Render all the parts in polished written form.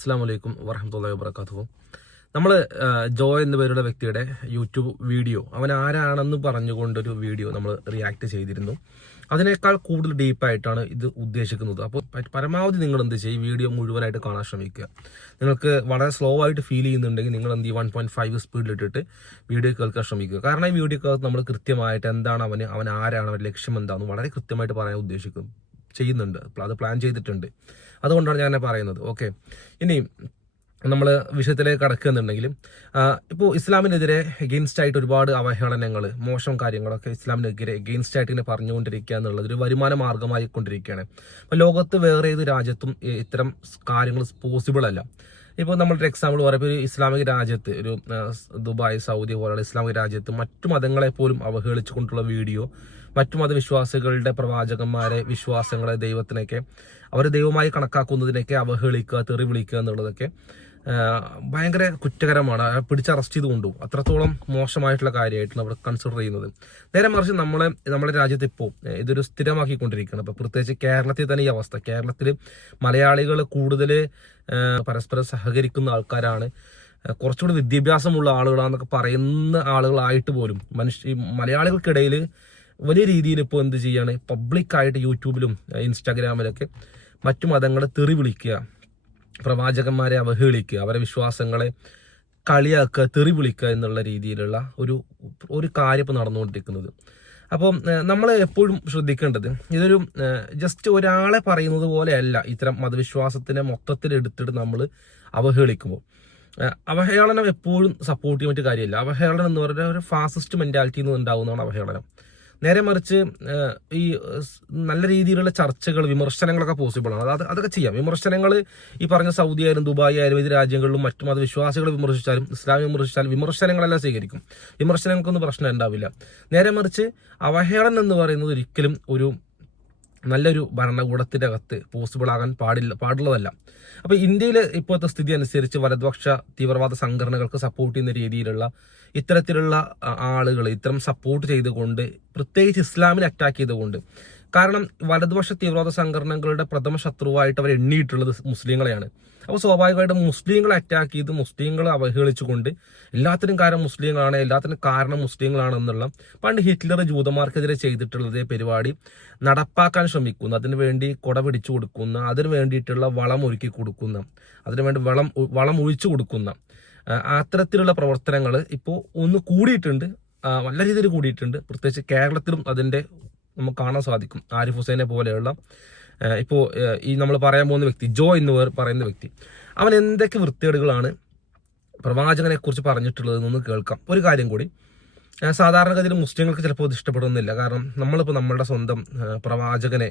അസ്സലാമു അലൈക്കും വറഹ്മത്തുള്ളാഹി വബറകാതുഹു. നമ്മൾ ജോയ് എന്ന പേരുടെ വ്യക്തിയുടെ യൂട്യൂബ് വീഡിയോ അവൻ ആരാണെന്ന് പറഞ്ഞുകൊണ്ടൊരു വീഡിയോ നമ്മൾ റിയാക്ട് ചെയ്തിരുന്നു. അതിനേക്കാൾ കൂടുതൽ ഡീപ്പായിട്ടാണ് ഇത് ഉദ്ദേശിക്കുന്നത്. അപ്പോൾ പരമാവധി നിങ്ങൾ എന്ത് ചെയ്യും, വീഡിയോ മുഴുവനായിട്ട് കാണാൻ ശ്രമിക്കുക. നിങ്ങൾക്ക് വളരെ സ്ലോ ആയിട്ട് ഫീൽ ചെയ്യുന്നുണ്ടെങ്കിൽ നിങ്ങൾ എന്ത് ചെയ്യും, 1.5 സ്പീഡിലിട്ടിട്ട് വീഡിയോ കേൾക്കാൻ ശ്രമിക്കുക. കാരണം ഈ വീഡിയോക്കകത്ത് നമ്മൾ കൃത്യമായിട്ട് എന്താണ് അവൻ ആരാണ്, അവൻ്റെ ലക്ഷ്യം എന്താണെന്ന് വളരെ കൃത്യമായിട്ട് പറയാൻ ചെയ്യുന്നുണ്ട്. അത് പ്ലാൻ ചെയ്തിട്ടുണ്ട്. അതുകൊണ്ടാണ് ഞാൻ പറയുന്നത്. ഓക്കെ, ഇനി നമ്മൾ വിഷയത്തിലേക്ക് കടക്കുന്നുണ്ടെങ്കിൽ ഇപ്പോൾ ഇസ്ലാമിനെതിരെ എഗെയിൻസ്റ്റ് ആയിട്ട് ഒരുപാട് അവഹേളനങ്ങൾ, മോശം കാര്യങ്ങളൊക്കെ ഇസ്ലാമിനെതിരെ എഗെയിൻസ്റ്റ് ആയിട്ട് ഇങ്ങനെ പറഞ്ഞുകൊണ്ടിരിക്കുക എന്നുള്ളത് ഒരു വരുമാന മാർഗമായി കൊണ്ടിരിക്കുകയാണ്. അപ്പോൾ ലോകത്ത് വേറെ ഏത് രാജ്യത്തും ഇത്തരം കാര്യങ്ങൾ പോസിബിൾ അല്ല. ഇപ്പോൾ നമ്മളൊരു എക്സാമ്പിൾ പറയുമ്പോൾ ഒരു ഇസ്ലാമിക രാജ്യത്ത്, ഒരു ദുബായ്, സൗദി പോലുള്ള ഇസ്ലാമിക രാജ്യത്ത് മറ്റു മതങ്ങളെ പോലും അവഹേളിച്ചുകൊണ്ടുള്ള വീഡിയോ, മറ്റു മതവിശ്വാസികളുടെ പ്രവാചകന്മാരെ, വിശ്വാസങ്ങളെ, ദൈവത്തിനൊക്കെ അവർ ദൈവമായി കണക്കാക്കുന്നതിനൊക്കെ അവഹേളിക്കുക, തെറി വിളിക്കുക എന്നുള്ളതൊക്കെ ഭയങ്കര കുറ്റകരമാണ്. പിടിച്ച് അറസ്റ്റ് ചെയ്ത് കൊണ്ടുപോകും. അത്രത്തോളം മോശമായിട്ടുള്ള കാര്യമായിട്ടാണ് അവർ കൺസിഡർ ചെയ്യുന്നത്. നേരെ മറിച്ച് നമ്മുടെ രാജ്യത്ത് ഇപ്പോൾ ഇതൊരു സ്ഥിരമാക്കിക്കൊണ്ടിരിക്കുകയാണ്. ഇപ്പോൾ പ്രത്യേകിച്ച് കേരളത്തിൽ തന്നെ ഈ അവസ്ഥ. കേരളത്തിൽ മലയാളികൾ കൂടുതൽ പരസ്പരം സഹകരിക്കുന്ന ആൾക്കാരാണ്, കുറച്ചുകൂടി വിദ്യാഭ്യാസമുള്ള ആളുകളാണെന്നൊക്കെ പറയുന്ന ആളുകളായിട്ട് പോലും മലയാളികൾക്കിടയിൽ വലിയ രീതിയിൽ ഇപ്പോൾ എന്ത് ചെയ്യാണ്, പബ്ലിക്കായിട്ട് യൂട്യൂബിലും ഇൻസ്റ്റാഗ്രാമിലൊക്കെ മറ്റു മതങ്ങളെ തെറി വിളിക്കുക, പ്രവാചകന്മാരെ അവഹേളിക്കുക, അവരെ വിശ്വാസങ്ങളെ കളിയാക്കുക, തെറി വിളിക്കുക എന്നുള്ള രീതിയിലുള്ള ഒരു കാര്യം ഇപ്പോൾ നടന്നുകൊണ്ടിരിക്കുന്നത്. അപ്പം നമ്മൾ എപ്പോഴും ശ്രദ്ധിക്കേണ്ടത്, ഇതൊരു ജസ്റ്റ് ഒരാളെ പറയുന്നത് പോലെയല്ല ഇത്തരം മതവിശ്വാസത്തിനെ മൊത്തത്തിൽ എടുത്തിട്ട് നമ്മൾ അവഹേളിക്കുമ്പോൾ. അവഹേളനം എപ്പോഴും സപ്പോർട്ട് ചെയ്യാൻ പറ്റിയ കാര്യമില്ല. അവഹേളനം എന്ന് പറയുന്നത് ഒരു ഫാസിസ്റ്റ് മെന്റാലിറ്റിയിൽ നിന്ന് ഉണ്ടാകുന്നതാണ് അവഹേളനം. നേരെ മറിച്ച് ഈ നല്ല രീതിയിലുള്ള ചർച്ചകൾ, വിമർശനങ്ങളൊക്കെ പോസിബിൾ ആണ്. അതൊക്കെ ചെയ്യാം. വിമർശനങ്ങൾ ഈ പറഞ്ഞ സൗദി ആയാലും ദുബായ് ആയാലും ഏത് രാജ്യങ്ങളിലും മറ്റു മതവിശ്വാസികളെ വിമർശിച്ചാലും ഇസ്ലാമിക വിമർശിച്ചാലും വിമർശനങ്ങളെല്ലാം സ്വീകരിക്കും. വിമർശനങ്ങൾക്കൊന്നും പ്രശ്നം ഉണ്ടാവില്ല. നേരെ മറിച്ച് അവഹേളനം എന്ന് പറയുന്നത് ഒരിക്കലും ഒരു നല്ലൊരു ഭരണകൂടത്തിൻ്റെ അകത്ത് പോസിബിൾ ആകാൻ പാടുള്ളതല്ല. അപ്പോൾ ഇന്ത്യയിൽ ഇപ്പോഴത്തെ സ്ഥിതി അനുസരിച്ച് വലതുപക്ഷ തീവ്രവാദ സംഘടനകൾക്ക് സപ്പോർട്ട് ചെയ്യുന്ന രീതിയിലുള്ള ഇത്തരത്തിലുള്ള ആളുകൾ ഇത്തരം സപ്പോർട്ട് ചെയ്തുകൊണ്ട്, പ്രത്യേകിച്ച് ഇസ്ലാമിനെ അറ്റാക്ക് ചെയ്തുകൊണ്ട്, കാരണം വലതുപക്ഷ തീവ്രവാദ സംഘടനകളുടെ പ്രഥമ ശത്രുവായിട്ട് അവർ എണ്ണിയിട്ടുള്ളത് മുസ്ലിങ്ങളെയാണ്. അപ്പോൾ സ്വാഭാവികമായിട്ടും മുസ്ലിങ്ങളെ അറ്റാക്ക് ചെയ്ത് മുസ്ലിങ്ങളെ അവഹേളിച്ചുകൊണ്ട് എല്ലാത്തിനും കാരണം മുസ്ലിങ്ങളാണ്, എല്ലാത്തിനും കാരണം മുസ്ലിങ്ങളാണെന്നുള്ള പണ്ട് ഹിറ്റ്ലർ ജൂതന്മാർക്കെതിരെ ചെയ്തിട്ടുള്ളത് പരിപാടി നടപ്പാക്കാൻ ശ്രമിക്കുന്ന, അതിനുവേണ്ടി കൊട പിടിച്ചു കൊടുക്കുന്ന, അതിനു വേണ്ടിയിട്ടുള്ള വളം ഒരുക്കി കൊടുക്കുന്ന, അതിനുവേണ്ടി വളം ഒഴിച്ചു കൊടുക്കുന്ന അത്തരത്തിലുള്ള പ്രവർത്തനങ്ങൾ ഇപ്പോൾ ഒന്ന് കൂടിയിട്ടുണ്ട്, നല്ല രീതിയിൽ കൂടിയിട്ടുണ്ട്. പ്രത്യേകിച്ച് കേരളത്തിലും അതിൻ്റെ നമുക്ക് കാണാൻ സാധിക്കും. ആരിഫ് ഹുസൈനെ പോലെയുള്ള ഇപ്പോൾ ഈ നമ്മൾ പറയാൻ പോകുന്ന വ്യക്തി, ജോയ് എന്ന് പറയുന്ന വ്യക്തി, അവൻ എന്തൊക്കെ വൃത്തികേടുകളാണ് പ്രവാചകനെ കുറിച്ച് പറഞ്ഞിട്ടുള്ളതെന്നൊന്ന് കേൾക്കാം. ഒരു കാര്യം കൂടി, സാധാരണഗതിയിൽ മുസ്ലിങ്ങൾക്ക് ചിലപ്പോൾ ഇത് ഇഷ്ടപ്പെടുന്നില്ല. കാരണം നമ്മളിപ്പോൾ നമ്മളുടെ സ്വന്തം പ്രവാചകനെ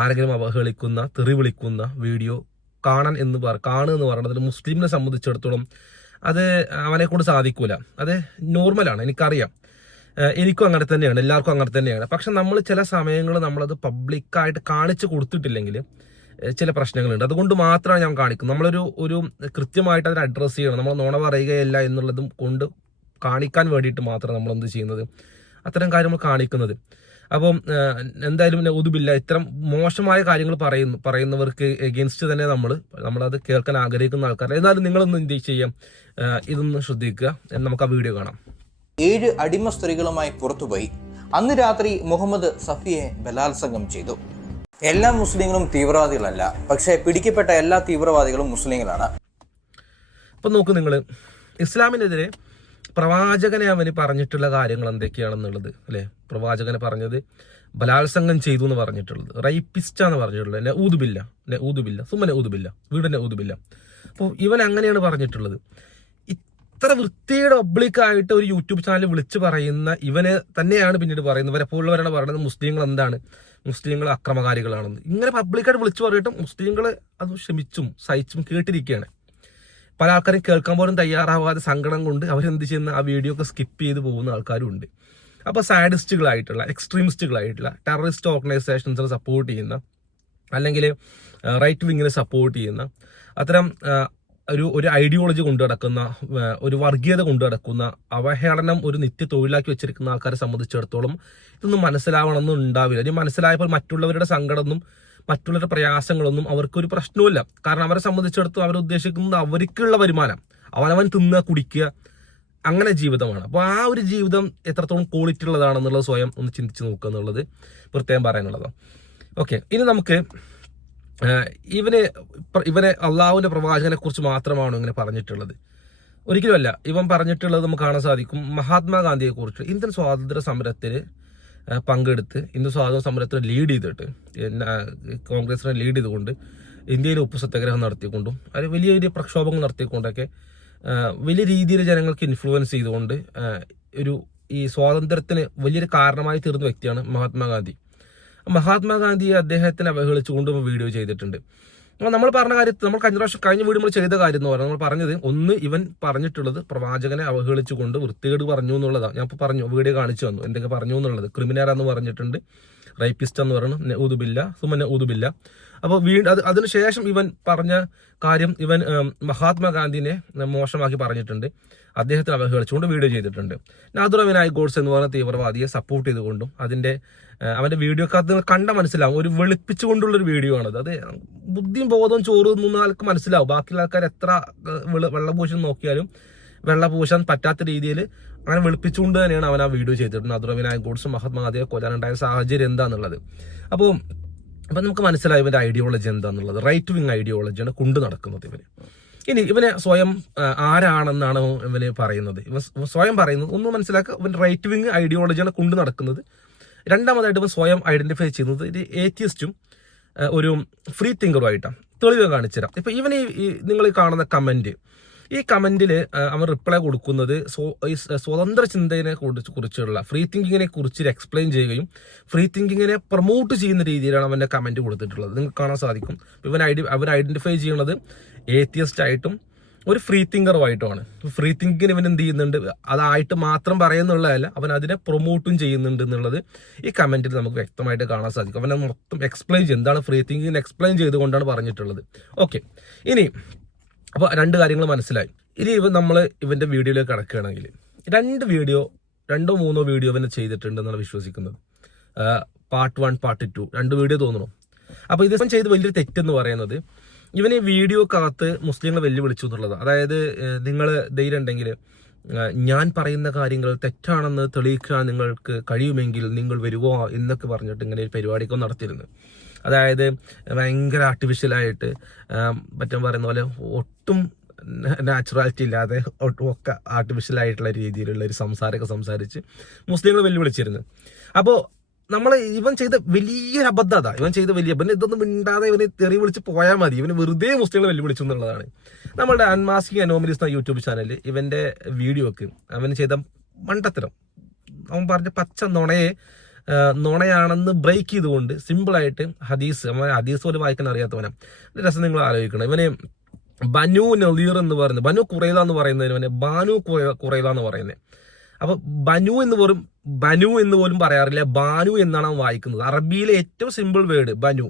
ആരെങ്കിലും അവഹേളിക്കുന്ന, തെറി വിളിക്കുന്ന വീഡിയോ കാണുക എന്ന് പറയുന്നത് മുസ്ലിമിനെ സംബന്ധിച്ചിടത്തോളം അത് അവനെ കൊണ്ട് സാധിക്കൂല. അത് നോർമലാണ്, എനിക്കറിയാം. എനിക്കും അങ്ങനെ തന്നെയാണ്, എല്ലാവർക്കും അങ്ങനെ തന്നെയാണ്. പക്ഷെ നമ്മൾ ചില സമയങ്ങൾ നമ്മളത് പബ്ലിക്കായിട്ട് കാണിച്ചു കൊടുത്തിട്ടില്ലെങ്കിൽ ചില പ്രശ്നങ്ങളുണ്ട്. അതുകൊണ്ട് മാത്രമാണ് ഞാൻ കാണിക്കുന്നത്. നമ്മളൊരു കൃത്യമായിട്ട് അതിനെ അഡ്രസ്സ് ചെയ്യണം. നമ്മൾ നുണ പറയുകയല്ല എന്നുള്ളതും കൊണ്ട് കാണിക്കാൻ വേണ്ടിയിട്ട് മാത്രം നമ്മൾ എന്ത് ചെയ്യുന്നത്, അത്തരം കാര്യങ്ങൾ കാണിക്കുന്നത്. അപ്പം എന്തായാലും നൗദുബില്ല, ഇത്തരം മോശമായ കാര്യങ്ങൾ പറയുന്നവർക്ക് എഗെയിൻസ്റ്റ് തന്നെ നമ്മളത് കേൾക്കാൻ ആഗ്രഹിക്കുന്ന ആൾക്കാർ. എന്നാലും നിങ്ങളൊന്ന് എന്ത് ചെയ്യാം, ഇതൊന്ന് ശ്രദ്ധിക്കുക. നമുക്ക് ആ വീഡിയോ കാണാം. 7 അടിമ സ്ത്രീകളുമായി പുറത്തുപോയി. അന്ന് രാത്രി മുഹമ്മദ് സഫിയെ ബലാത്സംഗം ചെയ്തു. എല്ലാ മുസ്ലിങ്ങളും തീവ്രവാദികളല്ല, പക്ഷേ പിടിക്കപ്പെട്ട എല്ലാ തീവ്രവാദികളും മുസ്ലിങ്ങളാണ്. അപ്പൊ നോക്കൂ നിങ്ങൾ, ഇസ്ലാമിനെതിരെ പ്രവാചകനെ അവന് പറഞ്ഞിട്ടുള്ള കാര്യങ്ങൾ എന്തൊക്കെയാണെന്നുള്ളത് അല്ലെ. പ്രവാചകനെ പറഞ്ഞത് ബലാത്സംഗം ചെയ്തു എന്ന് പറഞ്ഞിട്ടുള്ളത്, റൈപ്പിസ്റ്റാന്ന് പറഞ്ഞിട്ടുള്ളത്, ഊതുബില്ല സുമ്മനെ ഊതുബില്ല, വീടിനെ ഊതുബില്ല. അപ്പോൾ ഇവൻ അങ്ങനെയാണ് പറഞ്ഞിട്ടുള്ളത്. ഇത്ര വൃത്തിയുടെ പബ്ലിക്കായിട്ട് ഒരു യൂട്യൂബ് ചാനൽ വിളിച്ച് പറയുന്ന ഇവനെ തന്നെയാണ് പിന്നീട് പറയുന്നത്, ഇവരെ പോലുള്ളവരാണ് പറയുന്നത് മുസ്ലിങ്ങൾ എന്താണ്, മുസ്ലിങ്ങൾ അക്രമകാരികളാണെന്ന്. ഇങ്ങനെ പബ്ലിക്കായിട്ട് വിളിച്ച് പറഞ്ഞിട്ടും മുസ്ലിങ്ങൾ അത് ക്ഷമിച്ചും സഹിച്ചും കേട്ടിരിക്കുകയാണ്. പല ആൾക്കാരും കേൾക്കാൻ പോലും തയ്യാറാവാതെ സങ്കടം കൊണ്ട് അവരെന്ത് ചെയ്യുന്ന ആ വീഡിയോ ഒക്കെ സ്കിപ്പ് ചെയ്ത് പോകുന്ന ആൾക്കാരും ഉണ്ട്. അപ്പോൾ സാഡിസ്റ്റുകളായിട്ടുള്ള, എക്സ്ട്രീമിസ്റ്റുകളായിട്ടുള്ള, ടെററിസ്റ്റ് ഓർഗനൈസേഷൻസിനെ സപ്പോർട്ട് ചെയ്യുന്ന, അല്ലെങ്കിൽ റൈറ്റ് വിങ്ങിനെ സപ്പോർട്ട് ചെയ്യുന്ന, അത്തരം ഒരു ഐഡിയോളജി കൊണ്ടു നടക്കുന്ന, ഒരു വർഗീയത കൊണ്ടു നടക്കുന്ന, അവഹേളനം ഒരു നിത്യ തൊഴിലാക്കി വെച്ചിരിക്കുന്ന ആൾക്കാരെ സംബന്ധിച്ചിടത്തോളം ഇതൊന്നും മനസ്സിലാവണമെന്നും ഉണ്ടാവില്ല. ഇനി മനസ്സിലായപ്പോൾ മറ്റുള്ളവരുടെ സങ്കടമൊന്നും മറ്റുള്ളവരുടെ പ്രയാസങ്ങളൊന്നും അവർക്കൊരു പ്രശ്നവുമില്ല. കാരണം അവരെ സംബന്ധിച്ചിടത്തോളം അവരുദ്ദേശിക്കുന്നത് അവർക്കുള്ള വരുമാനം, അവനവൻ തിന്നുക കുടിക്കുക അങ്ങനെ ജീവിതമാണ്. അപ്പോൾ ആ ഒരു ജീവിതം എത്രത്തോളം ക്വാളിറ്റി ഉള്ളതാണെന്നുള്ളത് സ്വയം ഒന്ന് ചിന്തിച്ച് നോക്കുക എന്നുള്ളത് പ്രത്യേകം പറയാനുള്ളതാണ്. ഓക്കെ, ഇനി നമുക്ക് ഇവനെ അള്ളാഹുവിൻ്റെ പ്രവാചകനെ കുറിച്ച് മാത്രമാണോ ഇങ്ങനെ പറഞ്ഞിട്ടുള്ളത്? ഒരിക്കലുമല്ല. ഇവൻ പറഞ്ഞിട്ടുള്ളത് നമുക്ക് കാണാൻ സാധിക്കും മഹാത്മാഗാന്ധിയെക്കുറിച്ച്. ഇന്ത്യൻ സ്വാതന്ത്ര്യ സമരത്തിൽ പങ്കെടുത്ത് ഇന്ത്യൻ സ്വാതന്ത്ര്യ സമരത്തിന് ലീഡ് ചെയ്തിട്ട് കോൺഗ്രസിനെ ലീഡ് ചെയ്തുകൊണ്ട് ഇന്ത്യയിൽ ഉപ്പ് സത്യാഗ്രഹം നടത്തിക്കൊണ്ടും അത് വലിയ വലിയ പ്രക്ഷോഭങ്ങൾ നടത്തിക്കൊണ്ടൊക്കെ വലിയ രീതിയിൽ ജനങ്ങൾക്ക് ഇൻഫ്ലുവൻസ് ചെയ്തുകൊണ്ട് ഈ സ്വാതന്ത്ര്യത്തിന് വലിയൊരു കാരണമായി തീർന്ന വ്യക്തിയാണ് മഹാത്മാഗാന്ധി. മഹാത്മാഗാന്ധിയെ അദ്ദേഹത്തിനെ അവഹേളിച്ചുകൊണ്ട് വീഡിയോ ചെയ്തിട്ടുണ്ട്. അപ്പോൾ നമ്മൾ പറഞ്ഞ കാര്യത്തിൽ നമ്മൾ കഴിഞ്ഞ വീഡിയോ നമ്മൾ ചെയ്ത കാര്യം എന്ന് പറഞ്ഞാൽ നമ്മൾ പറഞ്ഞത് ഒന്ന്, ഇവൻ പറഞ്ഞിട്ടുള്ളത് പ്രവാചകനെ അവഹേളിച്ചുകൊണ്ട് വൃത്തികേട് പറഞ്ഞു എന്നുള്ളതാണ്. ഞാൻ ഇപ്പോൾ പറഞ്ഞു, വീഡിയോ കാണിച്ചു തന്നു എന്തൊക്കെ പറഞ്ഞു എന്നുള്ളത്. ക്രിമിനലാന്ന് പറഞ്ഞിട്ടുണ്ട്, റൈപ്പിസ്റ്റ് എന്ന് പറയുന്നത് ഊതുബില്ല, സുമന ഊതുബില്ല. അപ്പോൾ അതിനുശേഷം ഇവൻ പറഞ്ഞ കാര്യം, ഇവൻ മഹാത്മാഗാന്ധിനെ മോശമാക്കി പറഞ്ഞിട്ടുണ്ട്, അദ്ദേഹത്തിന് അവഹേളിച്ചുകൊണ്ട് വീഡിയോ ചെയ്തിട്ടുണ്ട്. നാദുറ വിനായക് ഗോഡ്സെ എന്ന് പറയുന്ന തീവ്രവാദിയെ സപ്പോർട്ട് ചെയ്തുകൊണ്ടും അവന്റെ വീഡിയോക്കകത്ത് കണ്ട മനസ്സിലാവും, ഒരു വെളുപ്പിച്ചുകൊണ്ടുള്ളൊരു വീഡിയോ ആണത്. അത് ബുദ്ധിയും ബോധവും ചോറ് തിന്നുന്ന ആൾക്ക് മനസ്സിലാവും. ബാക്കിയുള്ള ആൾക്കാർ എത്ര വെള്ളപൂശം നോക്കിയാലും വെള്ളപൂശാൻ പറ്റാത്ത രീതിയിൽ അങ്ങനെ വെളുപ്പിച്ചുകൊണ്ട് തന്നെയാണ് അവൻ ആ വീഡിയോ ചെയ്തിട്ടുണ്ട്. നാദുറ വിനായക് ഗോഡ്സെ മഹാത്മാഗാന്ധിയെ കൊല്ലാനുണ്ടായ സാഹചര്യം എന്താണെന്നുള്ളത്. അപ്പോൾ നമുക്ക് മനസ്സിലായി ഇവന്റെ ഐഡിയോളജി എന്താണെന്നുള്ളത്. റൈറ്റ് വിങ് ഐഡിയോളജിയാണ് കൊണ്ടു നടക്കുന്നത് ഇവന്. ഇനി ഇവനെ സ്വയം ആരാണെന്നാണ് ഇവന് പറയുന്നത്. ഇവൻ സ്വയം പറയുന്നത് ഒന്ന് മനസ്സിലാക്കുക, ഇവൻ റൈറ്റ് വിങ് ഐഡിയോളജിയാണ് കൊണ്ടു നടക്കുന്നത്. രണ്ടാമതായിട്ട് ഇവൻ സ്വയം ഐഡന്റിഫൈ ചെയ്യുന്നത് ഒരു ഏത്തിയസ്റ്റും ഒരു ഫ്രീ തിങ്കറുമായിട്ടാണ്. തെളിവ് കാണിച്ചു തരാം. ഇപ്പൊ ഇവന് നിങ്ങൾ കാണുന്ന കമന്റ്, ഈ കമന്റിൽ അവൻ റിപ്ലൈ കൊടുക്കുന്നത് സ്വതന്ത്ര ചിന്തയെ കുറിച്ചുള്ള ഫ്രീ തിങ്കിങ്ങിനെ കുറിച്ച് എക്സ്പ്ലെയിൻ ചെയ്യുകയും ഫ്രീ തിങ്കിങ്ങിനെ പ്രൊമോട്ട് ചെയ്യുന്ന രീതിയിലാണ് അവന്റെ കമന്റ് കൊടുത്തിട്ടുള്ളത്. നിങ്ങൾക്ക് കാണാൻ സാധിക്കും. അവൻ ഐഡന്റിഫൈ ചെയ്യുന്നത് ഏത്തിയസ്റ്റ് ആയിട്ടും ഒരു ഫ്രീ തിങ്കറുമായിട്ടുമാണ്. ഫ്രീ തിങ്കിങ്ങിന് ഇവൻ എന്ത് ചെയ്യുന്നുണ്ട്, അതായിട്ട് മാത്രം പറയുന്നുള്ളതല്ല, അവൻ അതിനെ പ്രൊമോട്ടും ചെയ്യുന്നുണ്ട് എന്നുള്ളത് ഈ കമന്റിൽ നമുക്ക് വ്യക്തമായിട്ട് കാണാൻ സാധിക്കും. അവനെ മൊത്തം എക്സ്പ്ലെയിൻ ചെയ്യും, എന്താണ് ഫ്രീ തിങ്കിങ്ങിന് എക്സ്പ്ലെയിൻ ചെയ്തുകൊണ്ടാണ് പറഞ്ഞിട്ടുള്ളത്. ഓക്കെ, ഇനി അപ്പോൾ രണ്ട് കാര്യങ്ങൾ മനസ്സിലായി. ഇനി നമ്മൾ ഇവന്റെ വീഡിയോയിലേക്ക് കടക്കുകയാണെങ്കിൽ രണ്ടോ മൂന്നോ വീഡിയോ ഇവനെ ചെയ്തിട്ടുണ്ടെന്നാണ് വിശ്വസിക്കുന്നത്. പാർട്ട് 1, പാർട്ട് 2 2 വീഡിയോ തോന്നുന്നു. അപ്പോൾ ഇത് ചെയ്ത് വലിയൊരു തെറ്റെന്ന് പറയുന്നത്, ഇവന് വീഡിയോക്കകത്ത് മുസ്ലിങ്ങളെ വെല്ലുവിളിച്ചു എന്നുള്ളതാണ്. അതായത് നിങ്ങൾ ധൈര്യം ഉണ്ടെങ്കിൽ ഞാൻ പറയുന്ന കാര്യങ്ങൾ തെറ്റാണെന്ന് തെളിയിക്കാൻ നിങ്ങൾക്ക് കഴിയുമെങ്കിൽ നിങ്ങൾ വരുമോ എന്നൊക്കെ പറഞ്ഞിട്ട് ഇങ്ങനെ ഒരു പരിപാടിയൊക്കെ നടത്തിയിരുന്നു. അതായത് ഭയങ്കര ആർട്ടിഫിഷ്യലായിട്ട് മറ്റും പറയുന്ന പോലെ ഒട്ടും നാച്ചുറാലിറ്റി ഇല്ലാതെ ഒക്കെ ആർട്ടിഫിഷ്യലായിട്ടുള്ള രീതിയിലുള്ള ഒരു സംസാരമൊക്കെ സംസാരിച്ച് മുസ്ലിങ്ങൾ വെല്ലുവിളിച്ചിരുന്നു. അപ്പോൾ ഇവൻ ചെയ്ത വലിയൊരു അബദ്ധത, ഇവൻ ഇതൊന്നും മിണ്ടാതെ ഇവന് തെറി വിളിച്ച് പോയാൽ മതി, ഇവന് വെറുതെ മുസ്ലിങ്ങളെ വെല്ലുവിളിച്ചു എന്നുള്ളതാണ്. നമ്മളുടെ അൺമാസ്കിംഗ് അനോമലീസ് എന്ന യൂട്യൂബ് ചാനലിൽ ഇവന്റെ വീഡിയോക്ക് അവന് ചെയ്ത മണ്ടത്തരം, അവൻ പറഞ്ഞ പച്ച നുണയാണെന്ന് ബ്രേക്ക് ചെയ്തുകൊണ്ട് സിമ്പിളായിട്ട് ഹദീസ് പോലും വായിക്കാൻ അറിയാത്തവനാണ്. രസം നിങ്ങൾ ആലോചിക്കണം. ഇവന് ബനു നദീർ എന്ന് പറയുന്നത്, ബനു ഖുറൈള എന്ന് പറയുന്നതിന് ഇവനെ ബാനു ഖുറൈള എന്ന് പറയുന്നത്. അപ്പൊ ബനു എന്ന് പോലും പറയാറില്ല, ബാനു എന്നാണ് അവൻ വായിക്കുന്നത്. അറബിയിലെ ഏറ്റവും സിമ്പിൾ വേർഡ് ബനു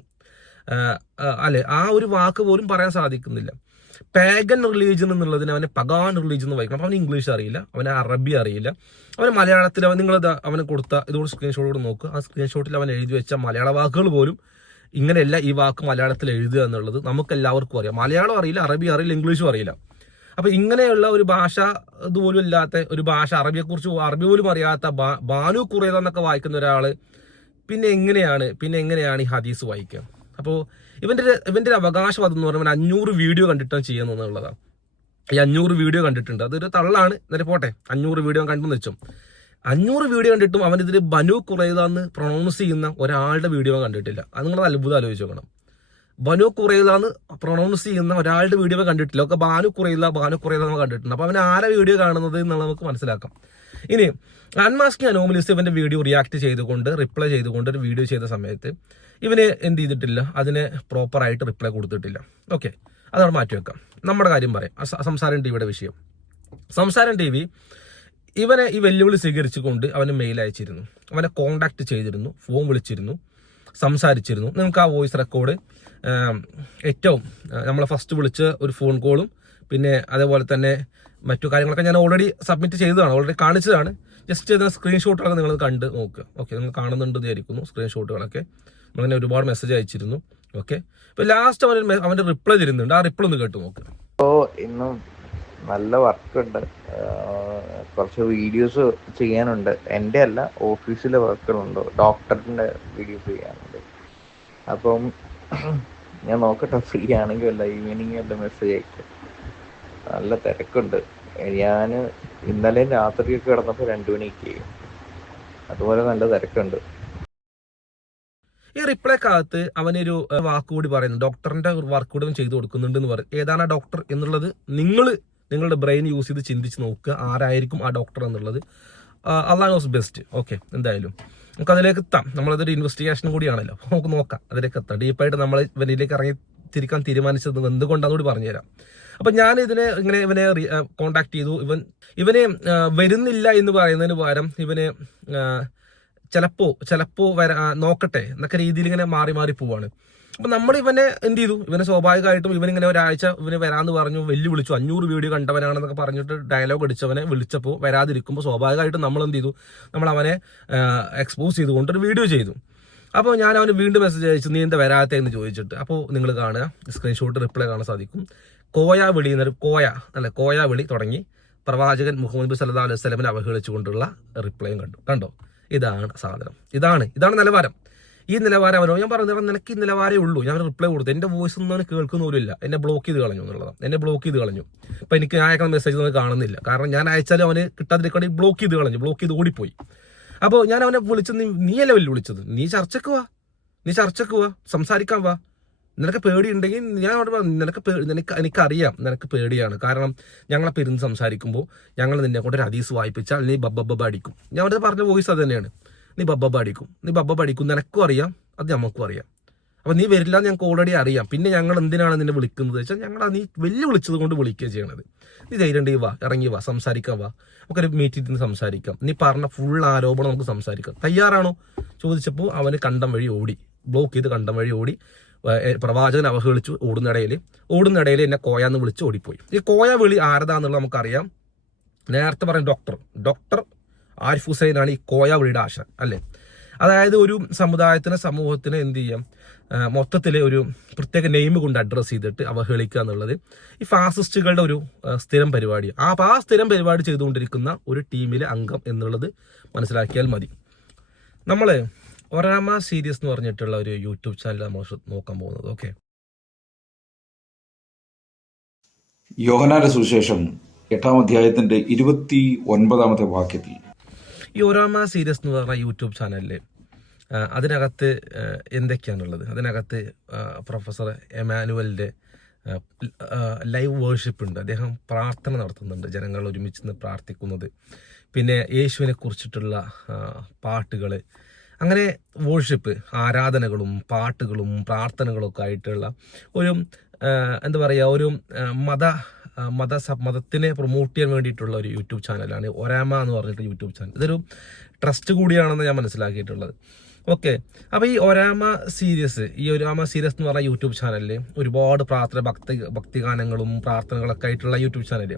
അല്ലെ, ആ ഒരു വാക്ക് പോലും പറയാൻ സാധിക്കുന്നില്ല. പാഗൻ റിലീജിയൻ എന്നുള്ളതിന് അവനെ പഗാൻ റിലീജിയൻ എന്ന് വായിക്കണം. അവന് ഇംഗ്ലീഷ് അറിയില്ല, അവന് അറബി അറിയില്ല, അവന് മലയാളത്തിൽ അവന് കൊടുത്ത ഇതുകൊണ്ട് സ്ക്രീൻഷോട്ട് നോക്കുക. ആ സ്ക്രീൻഷോട്ടിൽ അവൻ എഴുതി വെച്ച മലയാള വാക്കുകൾ പോലും ഇങ്ങനെയല്ല ഈ വാക്ക് മലയാളത്തിൽ എഴുതുക എന്നുള്ളത് നമുക്കെല്ലാവർക്കും അറിയാം. മലയാളം അറിയില്ല, അറബി അറിയില്ല, ഇംഗ്ലീഷും അറിയില്ല. അപ്പൊ ഇങ്ങനെയുള്ള ഒരു ഭാഷ ഇതുപോലും ഇല്ലാത്ത ഒരു ഭാഷ, അറബി പോലും അറിയാത്ത ബാനു ഖുറൈള എന്നൊക്കെ വായിക്കുന്ന ഒരാള് പിന്നെ എങ്ങനെയാണ് ഈ ഹദീസ് വായിക്കുക? അപ്പോൾ ഇവന്റെ ഒരു അവകാശവാദം എന്ന് പറഞ്ഞാൽ 500 വീഡിയോ കണ്ടിട്ടാണ് ചെയ്യുന്നതെന്നുള്ളതാണ്. ഈ 500 വീഡിയോ കണ്ടിട്ടുണ്ട്, അതൊരു തള്ളാണ്. എന്നിട്ട് പോട്ടെ, 500 വീഡിയോ കണ്ടെന്ന് വെച്ചോ. 500 വീഡിയോ കണ്ടിട്ടും അവനിതിൽ ബനു ഖുറൈള എന്ന് പ്രൊണൗൺസ് ചെയ്യുന്ന ഒരാളുടെ വീഡിയോ കണ്ടിട്ടില്ല. അത് നിങ്ങളത് അത്ഭുതം ആലോചിച്ച് നോക്കണം. ബനു ഖുറൈള എന്ന് പ്രൊണൗൺസ് ചെയ്യുന്ന ഒരാളുടെ വീഡിയോ കണ്ടിട്ടില്ല, ഒക്കെ ബാനു ഖുറൈള നമ്മൾ കണ്ടിട്ടുണ്ട്. അപ്പൊ അവൻ ആരെ വീഡിയോ കാണുന്നത് എന്നുള്ളത് നമുക്ക് മനസ്സിലാക്കാം. ഇനി അൺമാസ്കിംഗ് അനോമലീസ് ഇവന്റെ വീഡിയോ റിയാക്ട് ചെയ്തുകൊണ്ട് റിപ്ലൈ ചെയ്തുകൊണ്ട് ഒരു വീഡിയോ ചെയ്ത സമയത്ത് ഇവന് എന്ത് ചെയ്തിട്ടില്ല, അതിന് പ്രോപ്പറായിട്ട് റിപ്ലൈ കൊടുത്തിട്ടില്ല. ഓക്കെ, അതവിടെ മാറ്റി വെക്കാം. നമ്മുടെ കാര്യം പറയാം. സംസാരം ടിവിയുടെ വിഷയം. സംസാരം ടി വി ഇവനെ ഈ വെല്ലുവിളി സ്വീകരിച്ചുകൊണ്ട് അവന് മെയിൽ അയച്ചിരുന്നു, അവനെ കോണ്ടാക്ട് ചെയ്തിരുന്നു, ഫോൺ വിളിച്ചിരുന്നു, സംസാരിച്ചിരുന്നു. നിങ്ങൾക്ക് ആ വോയിസ് റെക്കോർഡ് ഏറ്റവും നമ്മളെ ഫസ്റ്റ് വിളിച്ച ഒരു ഫോൺ കോളും പിന്നെ അതേപോലെ തന്നെ മറ്റു കാര്യങ്ങളൊക്കെ ഞാൻ ഓൾറെഡി സബ്മിറ്റ് ചെയ്തതാണ്, ഓൾറെഡി കാണിച്ചതാണ്. ജസ്റ്റ് ഇതിന് സ്ക്രീൻഷോട്ടുകളൊക്കെ നിങ്ങൾ കണ്ട് നോക്കുക. ഓക്കെ, നിങ്ങൾ കാണുന്നുണ്ട് വിചാരിക്കുന്നു സ്ക്രീൻഷോട്ടുകളൊക്കെ. നമ്മളിങ്ങനെ ഒരുപാട് മെസ്സേജ് അയച്ചിരുന്നു, ഓക്കെ. ഇപ്പൊ ലാസ്റ്റ് അവന്റെ റിപ്ലൈ തരുന്നുണ്ട്. ആ റിപ്ലൈ ഒന്ന് കേട്ട് നോക്ക്. ഇന്നും നല്ല വർക്കുണ്ട്, കുറച്ച് വീഡിയോസ് ചെയ്യാനുണ്ട്. എൻ്റെ അല്ല, ഓഫീസിലെ വർക്കുകളുണ്ട്, ഡോക്ടറിൻ്റെ വീഡിയോസ് ചെയ്യാനുണ്ട്. അപ്പം ഞാൻ നോക്കട്ടെ, ഫ്രീ ആണെങ്കിൽ അല്ല ഈവനിങ് വല്ല മെസ്സേജ് അയക്കും. നല്ല തിരക്കുണ്ട്. ഞാൻ ഇന്നലെയും രാത്രിയൊക്കെ കിടന്നപ്പോൾ 2 മണിക്ക് ചെയ്യും. അതുപോലെ നല്ല തിരക്കുണ്ട്. ഈ റിപ്ലൈക്കകത്ത് അവനൊരു വാക്കുകൂടി പറയുന്നു, ഡോക്ടറിന്റെ വർക്ക് കൂടി അവൻ ചെയ്തു കൊടുക്കുന്നുണ്ട് എന്ന് പറയും. ഏതാണ് ആ ഡോക്ടർ എന്നുള്ളത് നിങ്ങളുടെ ബ്രെയിൻ യൂസ് ചെയ്ത് ചിന്തിച്ച് നോക്കുക, ആരായിരിക്കും ആ ഡോക്ടർ എന്നുള്ളത്. അള്ളാഹ് നോസ് ബെസ്റ്റ്. ഓക്കെ, എന്തായാലും നമുക്ക് അതിലേക്ക് എത്താം. നമ്മളതൊരു ഇൻവെസ്റ്റിഗേഷൻ കൂടിയാണല്ലോ, നമുക്ക് നോക്കാം, അതിലേക്ക് എത്താം. ഡീപ്പായിട്ട് നമ്മൾ ഇവനിലേക്ക് ഇറങ്ങി തിരിക്കാൻ തീരുമാനിച്ചത് എന്തുകൊണ്ടാണെന്ന് കൂടി പറഞ്ഞുതരാം. അപ്പൊ ഞാൻ ഇവനെ കോണ്ടാക്ട് ചെയ്തു. ഇവനെ വരുന്നില്ല എന്ന് പറയുന്നതിന് പകരം ഇവന് ചിലപ്പോ നോക്കട്ടെ എന്നൊക്കെ രീതിയിൽ ഇങ്ങനെ മാറി മാറി പോവാണ്. അപ്പൊ നമ്മൾ ഇവനെ എന്ത് ചെയ്തു, ഇവനെ സ്വാഭാവികമായിട്ടും ഇവനിങ്ങനെ ഒരാഴ്ച ഇവന് വരാന്ന് പറഞ്ഞു, വിളിച്ചു. 500 വീഡിയോ കണ്ടവനാണെന്നൊക്കെ പറഞ്ഞിട്ട് ഡയലോഗ് അടിച്ചവനെ വിളിച്ചപ്പോൾ വരാതിരിക്കുമ്പോൾ സ്വാഭാവികമായിട്ടും നമ്മൾ എന്ത് ചെയ്തു, നമ്മൾ അവനെ എക്സ്പോസ് ചെയ്തുകൊണ്ടൊരു വീഡിയോ ചെയ്തു. അപ്പോൾ ഞാൻ അവന് വീണ്ടും മെസ്സേജ് അയച്ചു, നീ എന്താ വരാത്തതെന്ന് ചോദിച്ചിട്ട്. അപ്പോൾ നിങ്ങൾ കാണുക, സ്ക്രീൻഷോട്ട് റിപ്ലൈ കാണാൻ സാധിക്കും. കോയ വിളി തുടങ്ങി പ്രവാചകൻ മുഹമ്മദ് സല്ലല്ലാഹു അലൈഹി വസല്ലമയെ അവഹേളിച്ചുകൊണ്ടുള്ള റിപ്ലൈയും കണ്ടോ. ഇതാണ് സാധനം, ഇതാണ് നിലവാരം. ഈ നിലവാരം അവനോ ഞാൻ പറഞ്ഞു, നിനക്ക് ഈ നിലവാരമേ ഉള്ളൂ. ഞാൻ റിപ്ലൈ കൊടുത്തു, എന്റെ വോയിസ് ഒന്നും അവന് കേൾക്കുന്ന പോലും ഇല്ല. എന്നെ ബ്ലോക്ക് ചെയ്ത് കളഞ്ഞു എന്നുള്ളതാണ്. എന്നെ ബ്ലോക്ക് ചെയ്ത് കളഞ്ഞു. അപ്പൊ എനിക്ക് ഞാൻ അയക്കുന്ന മെസ്സേജ് ഒന്നും കാണുന്നില്ല, കാരണം ഞാൻ അയച്ചാലും അവന് കിട്ടാതിരിക്കാൻ ബ്ലോക്ക് ചെയ്ത് ഓടിപ്പോയി. അപ്പോൾ ഞാൻ അവനെ വിളിച്ചത്, നീയല്ലേ വിളിച്ചത്, നീ ചർച്ചക്ക് വാ, സംസാരിക്കാൻ വാ. നിനക്ക് പേടിയുണ്ടെങ്കിൽ ഞാൻ എനിക്കറിയാം നിനക്ക് പേടിയാണ്. കാരണം ഞങ്ങളെ ഇരുന്ന് സംസാരിക്കുമ്പോൾ ഞങ്ങൾ നിന്നെ കൊണ്ട് ഒരു ഹദീസ് വായിപ്പിച്ചാൽ നീ ബബ്ബ അടിക്കും. ഞാൻ അവിടെ പറഞ്ഞ വോയിസ് അത് തന്നെയാണ്. നീ ബബ്ബ അടിക്കും, നിനക്കും അറിയാം, അത് നമുക്കും അറിയാം. അപ്പം നീ വരില്ല എന്ന് ഞങ്ങൾക്ക് ഓൾറെഡി അറിയാം. പിന്നെ ഞങ്ങൾ എന്തിനാണ് നിന്നെ വിളിക്കുന്നത് വെച്ചാൽ നീ വിളിച്ചത് കൊണ്ട് വിളിക്കുക ചെയ്യണത്. നീ ധൈര്യം ഇറങ്ങി വാ, സംസാരിക്കാൻ വാ, നമുക്കൊരു മീറ്റിൽ നിന്ന് സംസാരിക്കാം. നീ പറഞ്ഞ ഫുൾ ആരോപണം നമുക്ക് സംസാരിക്കാം. തയ്യാറാണോ ചോദിച്ചപ്പോൾ അവന് കണ്ടം വഴി ഓടി, ബ്ലോക്ക് ചെയ്ത് കണ്ടം വഴി ഓടി. പ്രവാചകൻ അവഹേളിച്ചു. ഓടുന്നിടയിൽ എന്നെ കോയാന്ന് വിളിച്ച് ഓടിപ്പോയി. ഈ കോയ വിളി ആരതാന്നുള്ളത് നമുക്കറിയാം. നേരത്തെ പറഞ്ഞ ഡോക്ടർ ആരിഫ് ഹുസൈനാണ് ഈ കോയ വിളിയുടെ ആശാൻ, അല്ലേ? അതായത് ഒരു സമൂഹത്തിന് എന്ത് ചെയ്യാം, മൊത്തത്തിൽ ഒരു പ്രത്യേക നെയിം കൊണ്ട് അഡ്രസ്സ് ചെയ്തിട്ട് അവഹേളിക്കുക എന്നുള്ളത് ഈ ഫാസിസ്റ്റുകളുടെ ഒരു സ്ഥിരം പരിപാടിയാണ്. ആ സ്ഥിരം പരിപാടി ചെയ്തുകൊണ്ടിരിക്കുന്ന ഒരു ടീമിലെ അംഗം എന്നുള്ളത് മനസ്സിലാക്കിയാൽ മതി. നമ്മൾ ഒരാമ സീരീസ് എന്ന് പറഞ്ഞിട്ടുള്ള ഒരു യൂട്യൂബ് ചാനൽ നമ്മൾ നോക്കാൻ പോകുന്നത്. ഓക്കെ, യോഹന്നാന്റെ സുവിശേഷം 8-ാം അധ്യായത്തിന്റെ 29-ാമത്തെ വാക്യത്തിൽ ഈ ഒരാമ സീരീസ് എന്ന് പറഞ്ഞ യൂട്യൂബ് ചാനലിൽ അതിനകത്ത് എന്തൊക്കെയാണുള്ളത്? അതിനകത്ത് പ്രൊഫസർ എമാനുവലിൻ്റെ ലൈവ് വേർഷിപ്പ് ഉണ്ട്. അദ്ദേഹം പ്രാർത്ഥന നടത്തുന്നുണ്ട്, ജനങ്ങൾ ഒരുമിച്ച് നിന്ന് പ്രാർത്ഥിക്കുന്നത്. പിന്നെ യേശുവിനെ കുറിച്ചിട്ടുള്ള പാട്ടുകൾ, അങ്ങനെ വേർഷിപ്പ്, ആരാധനകളും പാട്ടുകളും പ്രാർത്ഥനകളും ഒക്കെ ആയിട്ടുള്ള ഒരു എന്താ പറയുക, ഒരു മതത്തിനെ പ്രൊമോട്ട് ചെയ്യാൻ വേണ്ടിയിട്ടുള്ള ഒരു യൂട്യൂബ് ചാനലാണ് ഒരാമ എന്ന് പറഞ്ഞിട്ട് യൂട്യൂബ് ചാനൽ. ഇതൊരു ട്രസ്റ്റ് കൂടിയാണെന്ന് ഞാൻ മനസ്സിലാക്കിയിട്ടുള്ളത്. ഓക്കെ, അപ്പോൾ ഈ ഒരാമ സീരീസ് എന്ന് പറഞ്ഞ യൂട്യൂബ് ചാനലിൽ ഒരുപാട് ഭക്തിഗാനങ്ങളും പ്രാർത്ഥനകളൊക്കെ ആയിട്ടുള്ള യൂട്യൂബ് ചാനൽ.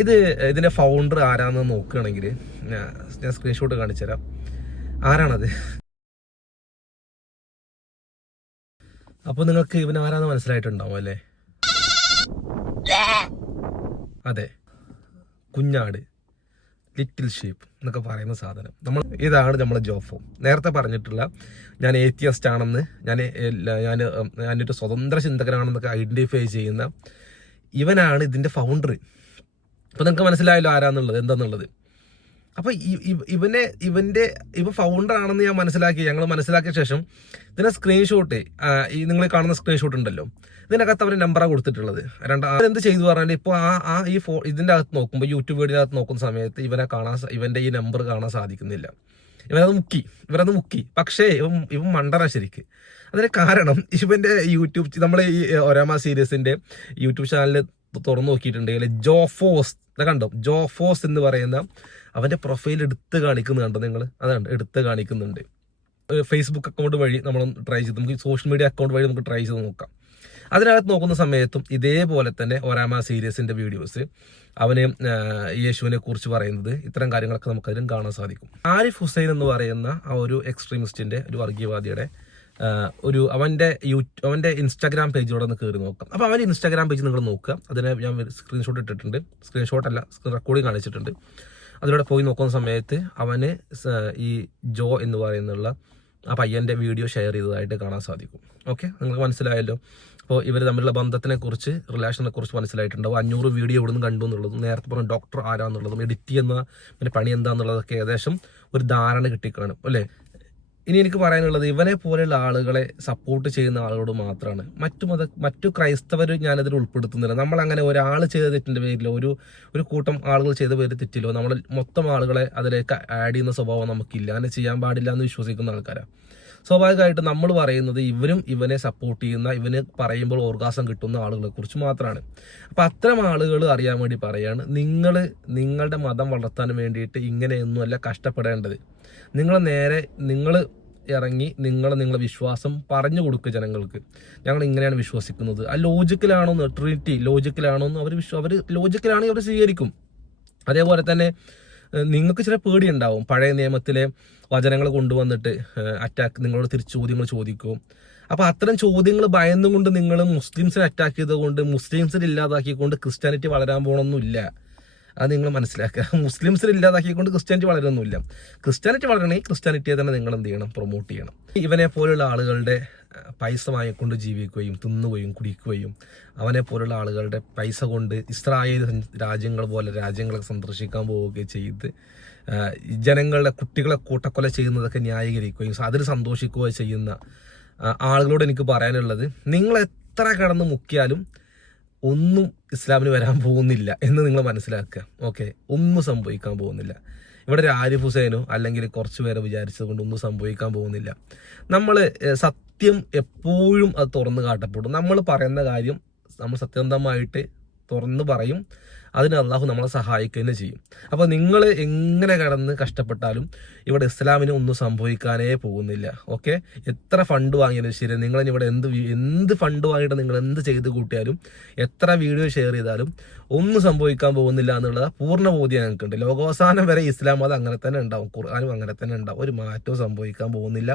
ഇതിൻ്റെ ഫൗണ്ടർ ആരാന്ന് നോക്കുകയാണെങ്കിൽ ഞാൻ സ്ക്രീൻഷോട്ട് കാണിച്ചു തരാം. ആരാണത്? അപ്പോൾ നിങ്ങൾക്ക് ഇവൻ ആരാന്ന് മനസ്സിലായിട്ടുണ്ടാവും അല്ലേ? അതെ, കുഞ്ഞാട്, ലിറ്റിൽ ഷീപ്പ് എന്നൊക്കെ പറയുന്ന സാധനം. ഇതാണ് നമ്മളെ ജോഫോ. നേരത്തെ പറഞ്ഞിട്ടുള്ള ഞാൻ ഏത്തിയസ്റ്റ് ആണെന്ന്, ഞാനൊരു സ്വതന്ത്ര ചിന്തകനാണെന്നൊക്കെ ഐഡന്റിഫൈ ചെയ്യുന്ന ഇവനാണ് ഇതിന്റെ ഫൗണ്ടർ. അപ്പൊ നിങ്ങൾക്ക് മനസ്സിലായല്ലോ ആരാന്നുള്ളത്, എന്താന്നുള്ളത്. അപ്പൊ ഇവൻ ഫൗണ്ടർ ആണെന്ന് ഞങ്ങൾ മനസ്സിലാക്കിയ ശേഷം ഇതിന്റെ സ്ക്രീൻഷോട്ട്, ഈ നിങ്ങൾ കാണുന്ന സ്ക്രീൻഷോട്ട് ഉണ്ടല്ലോ, ഇതിനകത്ത് അവരുടെ നമ്പറാണ് കൊടുത്തിട്ടുള്ളത്. എന്ത് ചെയ്തു പറഞ്ഞാൽ ഇപ്പോൾ ഇതിന്റെ അകത്ത് നോക്കുമ്പോൾ, യൂട്യൂബ് വീഡിയോ അകത്ത് നോക്കുന്ന സമയത്ത് ഇവന്റെ ഈ നമ്പർ കാണാൻ സാധിക്കുന്നില്ല. ഇവരത് മുക്കി. പക്ഷേ ഇവൻ മണ്ടറ ശരിക്ക്. അതിന് കാരണം ഇവന്റെ യൂട്യൂബ്, നമ്മളെ ഈ ഒരാമ സീരീസിന്റെ യൂട്യൂബ് ചാനൽ തുറന്നു നോക്കിയിട്ടുണ്ടെങ്കിൽ ജോഫോസ് എന്ന് പറയുന്ന അവന്റെ പ്രൊഫൈൽ എടുത്ത് കാണിക്കുന്നത് കണ്ടോ നിങ്ങൾ? അതാണ് എടുത്ത് കാണിക്കുന്നുണ്ട്. ഫേസ്ബുക്ക് അക്കൗണ്ട് വഴി നമ്മൾ ട്രൈ ചെയ്ത്, നമുക്ക് സോഷ്യൽ മീഡിയ അക്കൗണ്ട് വഴി നമുക്ക് ട്രൈ ചെയ്ത് നോക്കാം. അതിനകത്ത് നോക്കുന്ന സമയത്തും ഇതേപോലെ തന്നെ ഒരാമ സീരീസിന്റെ വീഡിയോസ് അവന് യേശുവിനെ കുറിച്ച് പറയുന്നത്, ഇത്തരം കാര്യങ്ങളൊക്കെ നമുക്കതിലും കാണാൻ സാധിക്കും. ആരിഫ് ഹുസൈൻ എന്ന് പറയുന്ന ആ ഒരു എക്സ്ട്രീമിസ്റ്റിന്റെ, ഒരു വർഗീയവാദിയുടെ അവൻ്റെ ഇൻസ്റ്റാഗ്രാം പേജിലൂടെ ഒന്ന് കയറി നോക്കാം. അപ്പോൾ അവൻ്റെ ഇൻസ്റ്റാഗ്രാം പേജ് നിങ്ങൾ നോക്കുക. അതിനെ ഞാൻ സ്ക്രീൻഷോട്ട് ഇട്ടിട്ടുണ്ട്, സ്ക്രീൻഷോട്ടല്ല സ്ക്രീൻ റെക്കോർഡിങ് കാണിച്ചിട്ടുണ്ട്. അതിലൂടെ പോയി നോക്കുന്ന സമയത്ത് അവന് ഈ ജോ എന്ന് പറയുന്നുള്ള ആ പയ്യൻ്റെ വീഡിയോ ഷെയർ ചെയ്തതായിട്ട് കാണാൻ സാധിക്കും. ഓക്കെ, നിങ്ങൾക്ക് മനസ്സിലായല്ലോ. അപ്പോൾ ഇവർ തമ്മിലുള്ള ബന്ധത്തിനെക്കുറിച്ച്, റിലേഷനെ കുറിച്ച് മനസ്സിലായിട്ടുണ്ടാവും. 500 വീഡിയോ ഇവിടെ നിന്ന് കണ്ടു എന്നുള്ളതും, നേരത്തെ പറഞ്ഞ ഡോക്ടർ ആരാന്നുള്ളതും, എഡിറ്റ് ചെയ്യുന്ന പിന്നെ പണി എന്താണെന്നുള്ളതൊക്കെ ഏകദേശം ഒരു ധാരണ കിട്ടിക്കാണും അല്ലേ. ഇനി എനിക്ക് പറയാനുള്ളത്, ഇവനെ പോലെയുള്ള ആളുകളെ സപ്പോർട്ട് ചെയ്യുന്ന ആളുകളോട് മാത്രമാണ്. മറ്റു ക്രൈസ്തവർ ഞാനതിൽ ഉൾപ്പെടുത്തുന്നില്ല. നമ്മളങ്ങനെ ഒരാൾ ചെയ്ത തെറ്റിൻ്റെ പേരിലോ ഒരു കൂട്ടം ആളുകൾ ചെയ്ത പേര് തെറ്റിലോ നമ്മൾ മൊത്തം ആളുകളെ അതിലേക്ക് ആഡ് ചെയ്യുന്ന സ്വഭാവം നമുക്കില്ല. അങ്ങനെ ചെയ്യാൻ പാടില്ല എന്ന് വിശ്വസിക്കുന്ന ആൾക്കാരാണ്. സ്വാഭാവികമായിട്ട് നമ്മൾ പറയുന്നത് ഇവനെ സപ്പോർട്ട് ചെയ്യുന്ന, ഇവന് പറയുമ്പോൾ ഓർഗാസം കിട്ടുന്ന ആളുകളെ കുറിച്ച് മാത്രമാണ്. അപ്പം അത്തരം ആളുകൾ അറിയാൻ വേണ്ടി പറയാണ്, നിങ്ങളുടെ മതം വളർത്താൻ വേണ്ടിയിട്ട് ഇങ്ങനെയൊന്നുമല്ല കഷ്ടപ്പെടേണ്ടത്. നിങ്ങൾ ഇറങ്ങി നിങ്ങളെ വിശ്വാസം പറഞ്ഞു കൊടുക്കുക ജനങ്ങൾക്ക്. ഞങ്ങൾ ഇങ്ങനെയാണ് വിശ്വസിക്കുന്നത്. ആ ലോജിക്കലാണോന്ന്, ട്രിനിറ്റി ലോജിക്കലാണോന്ന് അവർ ലോജിക്കലാണെങ്കിൽ അവർ സ്വീകരിക്കും. അതേപോലെ തന്നെ നിങ്ങൾക്ക് ചില പേടിയുണ്ടാവും. പഴയ നിയമത്തിലെ വചനങ്ങൾ കൊണ്ടുവന്നിട്ട് നിങ്ങളോട് തിരിച്ച് ചോദ്യങ്ങൾ ചോദിക്കും. അപ്പോൾ അത്തരം ചോദ്യങ്ങൾ ഭയന്നുകൊണ്ട് നിങ്ങൾ മുസ്ലിംസിനെ അറ്റാക്ക് ചെയ്തുകൊണ്ട്, മുസ്ലിംസിനെ ഇല്ലാതാക്കിക്കൊണ്ട് ക്രിസ്ത്യാനിറ്റി വളരാൻ പോകണമെന്നില്ല. അത് നിങ്ങൾ മനസ്സിലാക്കുക. മുസ്ലിംസിനെ ഇല്ലാതാക്കിക്കൊണ്ട് ക്രിസ്ത്യാനിറ്റി വളരുന്നില്ല. ക്രിസ്ത്യാനിറ്റി വളരണമെങ്കിൽ ക്രിസ്ത്യാനിറ്റിയെ തന്നെ നിങ്ങൾ എന്ത് ചെയ്യണം, പ്രൊമോട്ട് ചെയ്യണം. ഇവനെ പോലുള്ള ആളുകളുടെ പൈസ വാങ്ങിക്കൊണ്ട് ജീവിക്കുകയും തിന്നുകയും കുടിക്കുകയും അവനെ പോലുള്ള ആളുകളുടെ പൈസ കൊണ്ട് ഇസ്രായേൽ രാജ്യങ്ങൾ പോലെ രാജ്യങ്ങളെ സന്ദർശിക്കാൻ പോവുകയും ചെയ്ത് ജനങ്ങളുടെ കുട്ടികളെ കൂട്ടക്കൊല ചെയ്യുന്നതൊക്കെ ന്യായീകരിക്കുകയും അതിൽ സന്തോഷിക്കുകയും ചെയ്യുന്ന ആളുകളോട് എനിക്ക് പറയാനുള്ളത്, നിങ്ങൾ എത്ര കടന്ന് മുക്കിയാലും ഒന്നും ഇസ്ലാമിന് വരാൻ പോകുന്നില്ല എന്ന് നിങ്ങൾ മനസ്സിലാക്കുക. ഓക്കെ, ഒന്നും സംഭവിക്കാൻ പോകുന്നില്ല. ഇവിടെ ഒരു ആരിഫ് ഹുസൈനോ അല്ലെങ്കിൽ കുറച്ച് പേരെ വിചാരിച്ചത് കൊണ്ട് ഒന്നും സംഭവിക്കാൻ പോകുന്നില്ല. നമ്മൾ സത്യം എപ്പോഴും അത് തുറന്നു കാട്ടപ്പെടും. നമ്മൾ പറയുന്ന കാര്യം നമ്മൾ സത്യസന്ധമായിട്ട് തുറന്നു പറയും. അതിന് അള്ളാഹു നമ്മളെ സഹായിക്കുക തന്നെ ചെയ്യും. അപ്പോൾ നിങ്ങൾ എങ്ങനെ കടന്ന് കഷ്ടപ്പെട്ടാലും ഇവിടെ ഇസ്ലാമിന് ഒന്നും സംഭവിക്കാനേ പോകുന്നില്ല. ഓക്കെ, എത്ര ഫണ്ട് വാങ്ങിയാലും ശരി, നിങ്ങളിവിടെ എന്ത് ഫണ്ട് വാങ്ങിയിട്ട് നിങ്ങൾ എന്ത് ചെയ്ത് കൂട്ടിയാലും, എത്ര വീഡിയോ ഷെയർ ചെയ്താലും ഒന്നും സംഭവിക്കാൻ പോകുന്നില്ല എന്നുള്ള പൂർണ്ണ ബോധ്യം ഞങ്ങൾക്കുണ്ട്. ലോകാവസാനം വരെ ഇസ്ലാം അത് അങ്ങനെ തന്നെ ഉണ്ടാവും, ഖുർആനും അങ്ങനെ തന്നെ ഉണ്ടാവും. ഒരു മാറ്റവും സംഭവിക്കാൻ പോകുന്നില്ല.